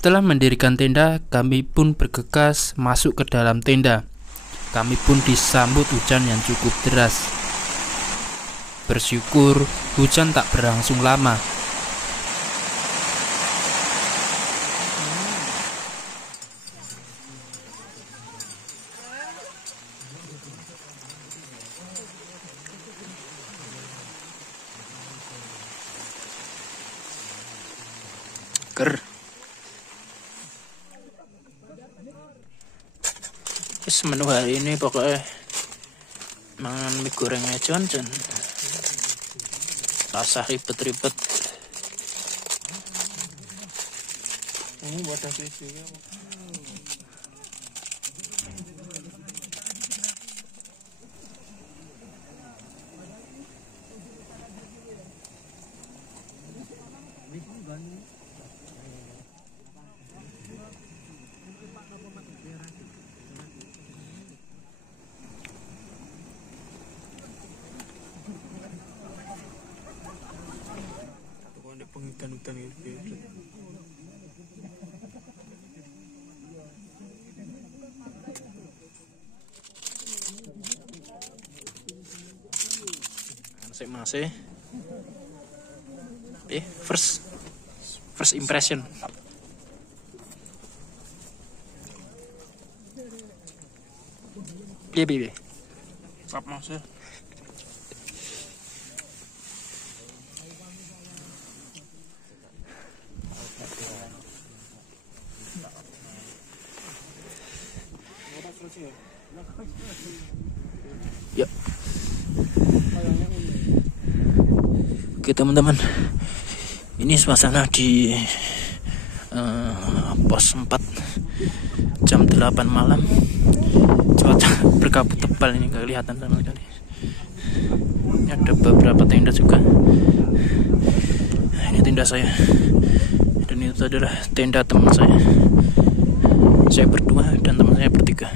Setelah mendirikan tenda, kami pun bergegas masuk ke dalam tenda. Kami pun disambut hujan yang cukup deras. Bersyukur hujan tak berlangsung lama. Menu hari ini pokoknya mangan mie goreng John rasa ribet-ribet. Ini buat juga. Hutan-hutan itu. Masih first impression. Piye. Sap masih. Ya. Oke teman-teman, ini suasana di pos 4 jam 8 malam. Cuaca berkabut tebal, ini nggak kelihatan sama sekali. Ini ada beberapa tenda juga. Ini tenda saya, dan itu adalah tenda teman saya. Saya berdua dan teman saya bertiga.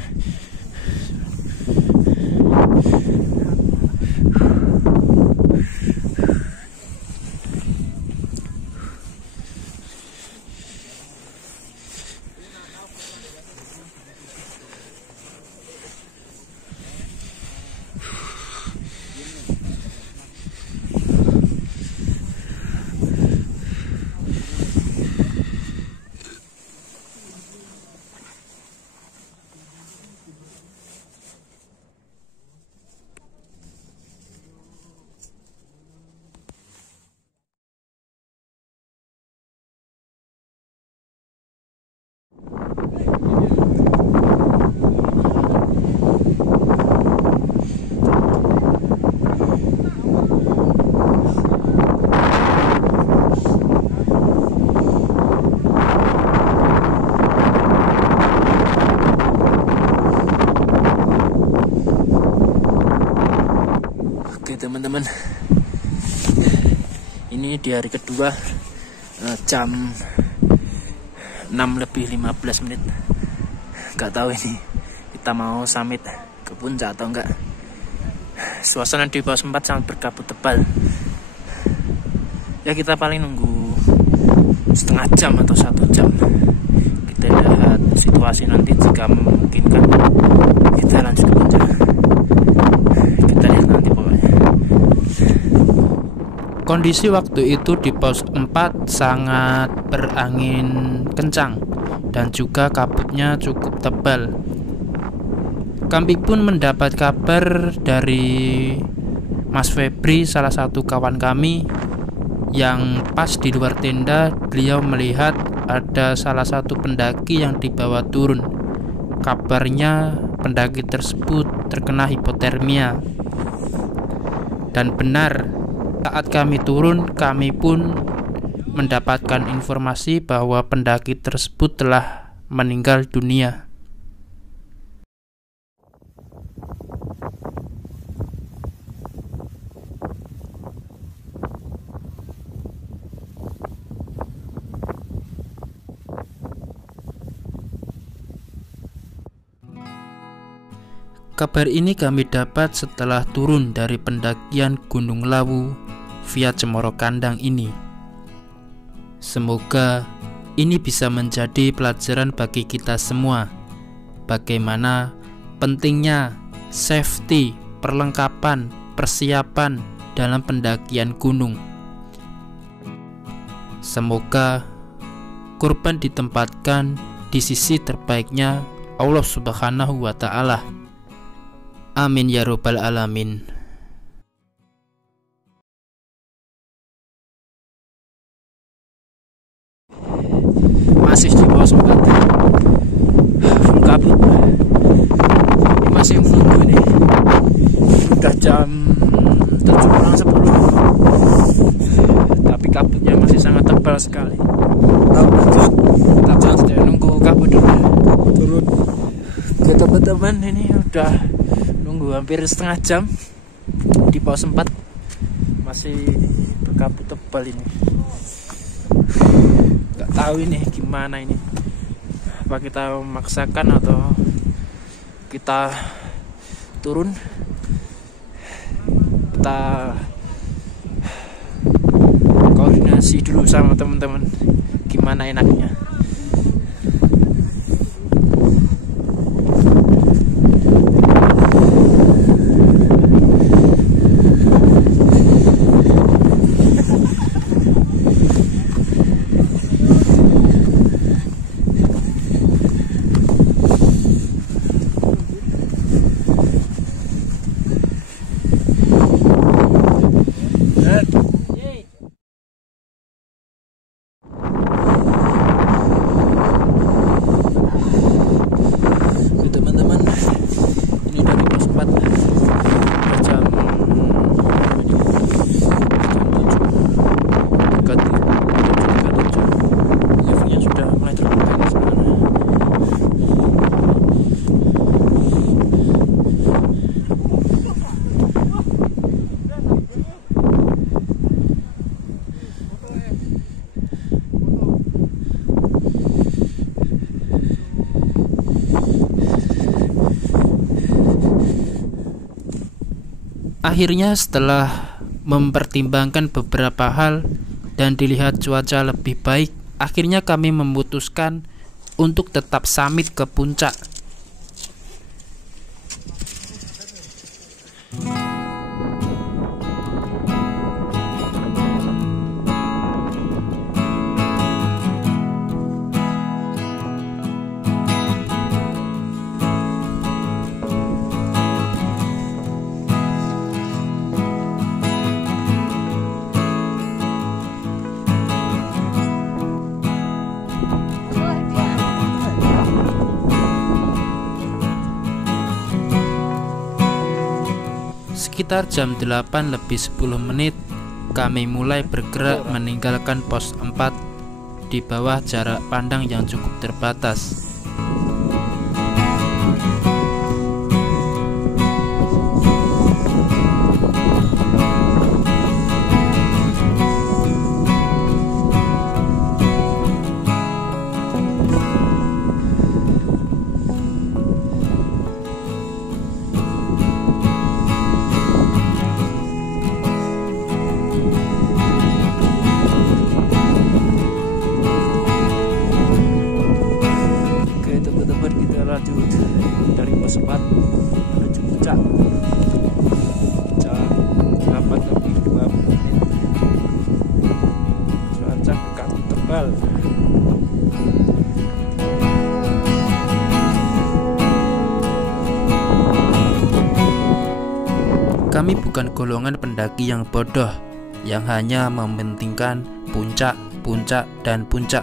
Teman-teman, ini di hari kedua, jam 6:15. Gak tahu ini kita mau summit ke puncak atau enggak. Suasana di pos 4 sangat berkabut tebal. Ya kita paling nunggu setengah jam atau 1 jam. Kita lihat situasi nanti, jika memungkinkan kita lanjut ke puncak. Kita lihat nanti pokoknya. Kondisi waktu itu di pos 4 sangat berangin kencang dan juga kabutnya cukup tebal. Kami pun mendapat kabar dari Mas Febri, salah satu kawan kami, yang pas di luar tenda beliau melihat ada salah satu pendaki yang dibawa turun. Kabarnya pendaki tersebut terkena hipotermia. Dan benar, saat kami turun, kami pun mendapatkan informasi bahwa pendaki tersebut telah meninggal dunia. Kabar ini kami dapat setelah turun dari pendakian Gunung Lawu via Cemoro Kandang ini. Semoga Ini bisa menjadi pelajaran bagi kita semua, bagaimana pentingnya safety, perlengkapan, persiapan dalam pendakian gunung. Semoga kurban ditempatkan di sisi terbaiknya Allah Subhanahu wa Ta'ala. Amin ya Rabbal 'Alamin. Masih di bawah 4 full kabut. Ini masih nunggu ini. Udah jam 7:10, tapi kabutnya masih sangat tebal sekali. Kita sudah nunggu kabut dulu. Turun. Ya teman-teman, ini udah nunggu hampir setengah jam di pos 4. Masih berkabut tebal ini. Gak tahu ini gimana ini, apa kita memaksakan atau kita turun. Kita koordinasi dulu sama teman-teman gimana enaknya. Akhirnya setelah mempertimbangkan beberapa hal dan dilihat cuaca lebih baik, akhirnya kami memutuskan untuk tetap summit ke puncak. Sekitar jam 8 lebih 10 menit kami mulai bergerak meninggalkan pos 4 di bawah jarak pandang yang cukup terbatas. Dari pos 4 menuju puncak jam 8 lebih 20 menit. Cuaca berkabut tebal. Kami bukan golongan pendaki yang bodoh yang hanya mementingkan puncak, puncak, dan puncak.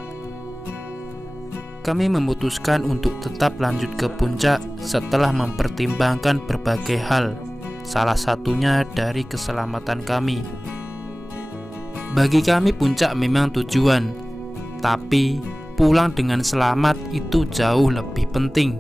Kami memutuskan untuk tetap lanjut ke puncak setelah mempertimbangkan berbagai hal, salah satunya dari keselamatan kami. Bagi kami puncak memang tujuan, tapi pulang dengan selamat itu jauh lebih penting.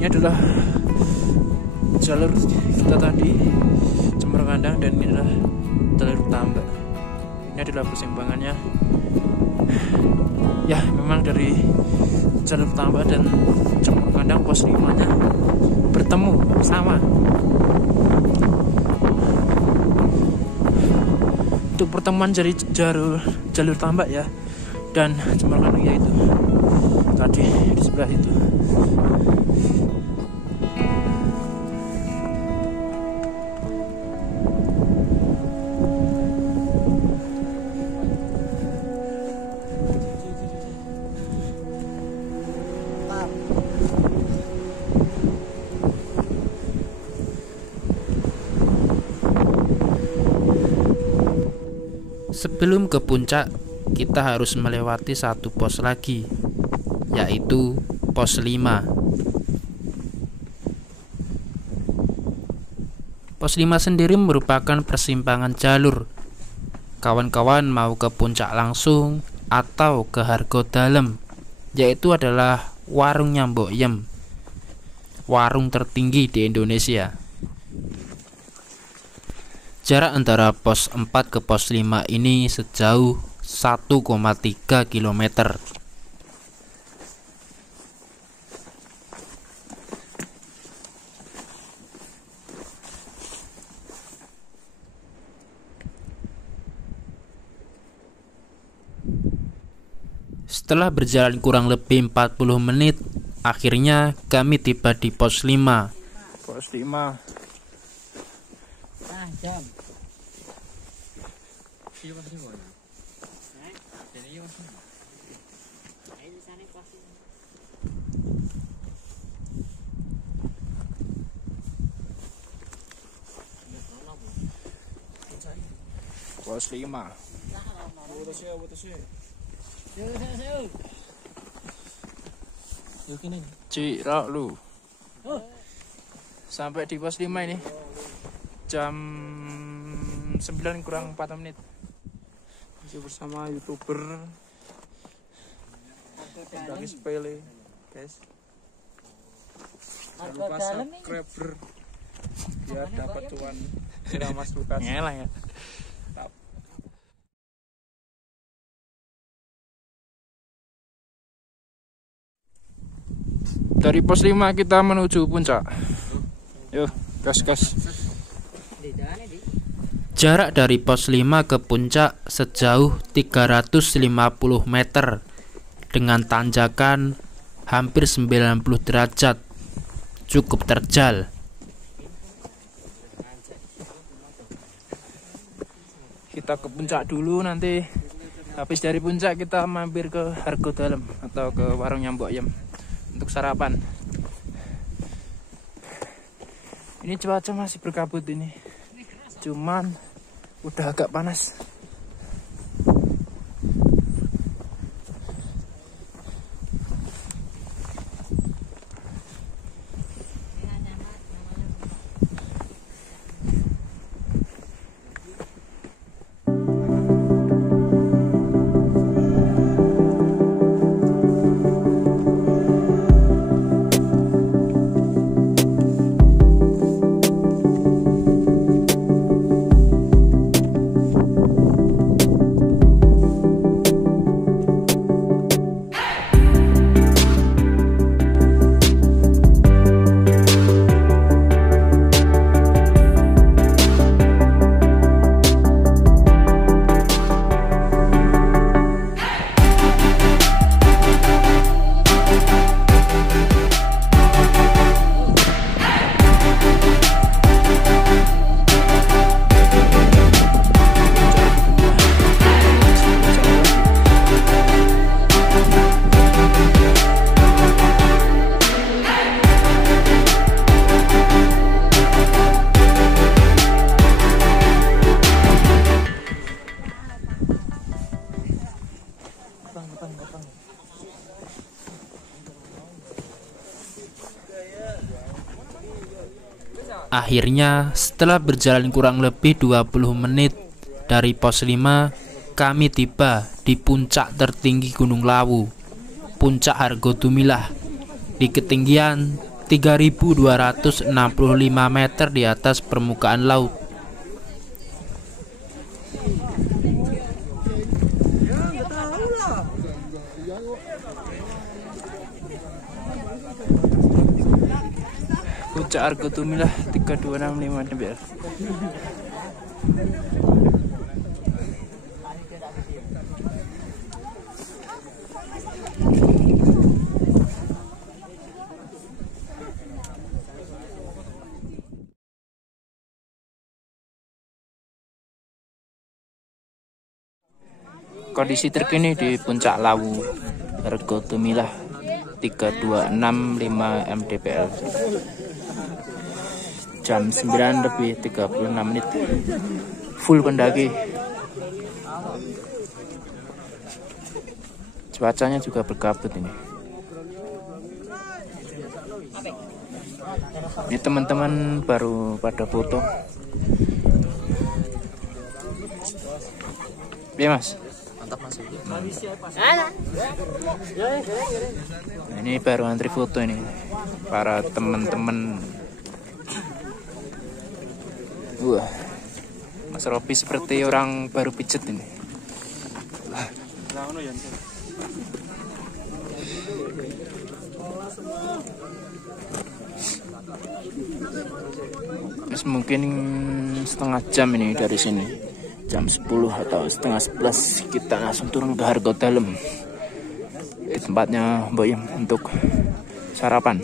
Ini adalah jalur kita tadi Cemara Kandang, dan ini adalah jalur tambak. Ini adalah persimpangannya. Ya, memang dari jalur tambak dan Cemara Kandang pos 5-nya bertemu sama. Untuk pertemuan dari jalur tambak ya dan Cemara Kandang, yaitu tadi di sebelah itu. Sebelum ke puncak, kita harus melewati satu pos lagi, yaitu pos 5. Pos 5 sendiri merupakan persimpangan jalur. Kawan-kawan mau ke puncak langsung atau ke Hargo Dalem, yaitu adalah warungnya Mbok Yem, warung tertinggi di Indonesia. Jarak antara pos 4 ke pos 5 ini sejauh 1,3 km. Setelah berjalan kurang lebih 40 menit, akhirnya kami tiba di pos 5. Pos 5. Jam. Pos 5. Cira lu. Sampai di pos 5 ini jam 9 kurang 4 menit. Masih bersama YouTuber dari sepele, guys. Jangan lupa subscriber biar dapat cuan. Kira Mas Lukas. Ngelah ya. Dari pos 5 kita menuju puncak. Yuk, gas. Jarak dari pos 5 ke puncak sejauh 350 meter dengan tanjakan hampir 90 derajat. Cukup terjal. Kita ke puncak dulu, nanti habis dari puncak kita mampir ke Hargo Dalem atau ke warungnya Mbok Yem untuk sarapan. Ini cuaca masih berkabut ini, cuman udah agak panas. Akhirnya setelah berjalan kurang lebih 20 menit dari pos 5, kami tiba di puncak tertinggi Gunung Lawu, Puncak Hargo Dumilah, di ketinggian 3.265 meter di atas permukaan laut. Puncak Argo Tumilah 3265 mdpl. Kondisi terkini di Puncak Lawu Argo Tumilah 3265 mdpl. Jam 9:36. Full pendaki. Cuacanya juga berkabut ini. Ini teman-teman baru pada foto. Iya Mas. Nah, ini baru antri foto ini para teman-teman. Wah, Mas Robi seperti orang baru pijet ini. Mas mungkin setengah jam ini dari sini. Jam 10 atau setengah 11 kita langsung turun ke Argo Dalem di tempatnya Mbak Yem untuk sarapan.